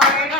Florida.